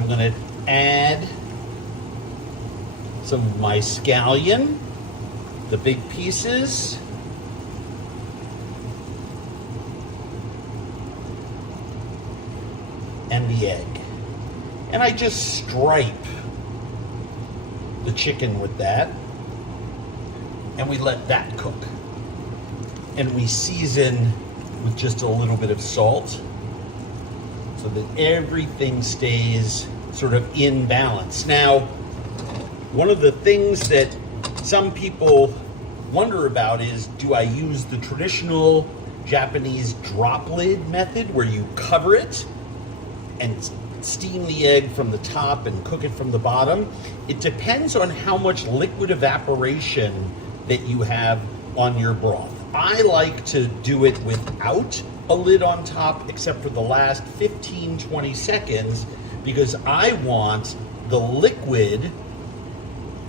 I'm gonna add some of my scallion, the big pieces. And the egg. And I just stripe the chicken with that. And we let that cook. And we season with just a little bit of salt so that everything stays sort of in balance. Now, one of the things that some people wonder about is, do I use the traditional Japanese drop lid method where you cover it and steam the egg from the top and cook it from the bottom? It depends on how much liquid evaporation that you have on your broth. I like to do it without a lid on top, except for the last 15-20 seconds, because I want the liquid,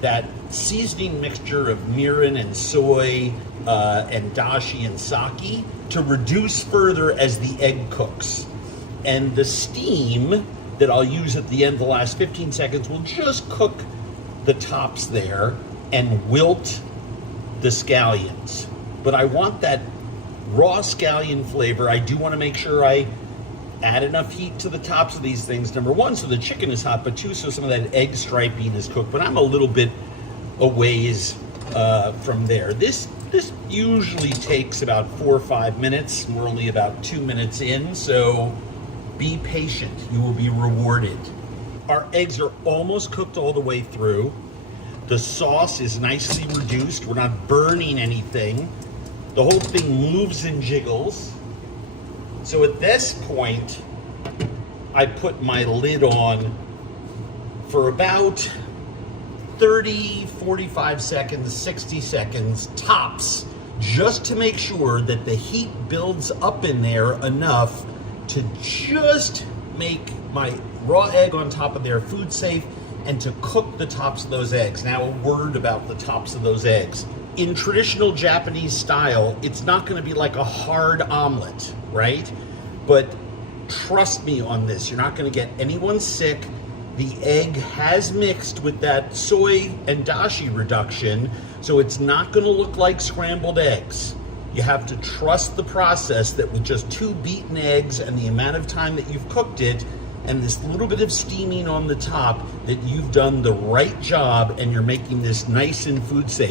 that seasoning mixture of mirin and soy and dashi and sake, to reduce further as the egg cooks. And the steam that I'll use at the end of the last 15 seconds will just cook the tops there and wilt the scallions. But I want that raw scallion flavor. I do want to make sure I add enough heat to the tops of these things, number one, so the chicken is hot, but two, so some of that egg striping is cooked. But I'm a little bit a ways from there. This usually takes about 4 or 5 minutes. We're only about 2 minutes in, so be patient. You will be rewarded. Our eggs are almost cooked all the way through. The sauce is nicely reduced. We're not burning anything. The whole thing moves and jiggles. So at this point, I put my lid on for about 30, 45 seconds, 60 seconds tops, just to make sure that the heat builds up in there enough to just make my raw egg on top of there food safe and to cook the tops of those eggs. Now, a word about the tops of those eggs. In traditional Japanese style, it's not going to be like a hard omelet, right? But trust me on this, you're not going to get anyone sick. The egg has mixed with that soy and dashi reduction, so it's not going to look like scrambled eggs. You have to trust the process that with just 2 beaten eggs and the amount of time that you've cooked it, and this little bit of steaming on the top, that you've done the right job and you're making this nice and food safe.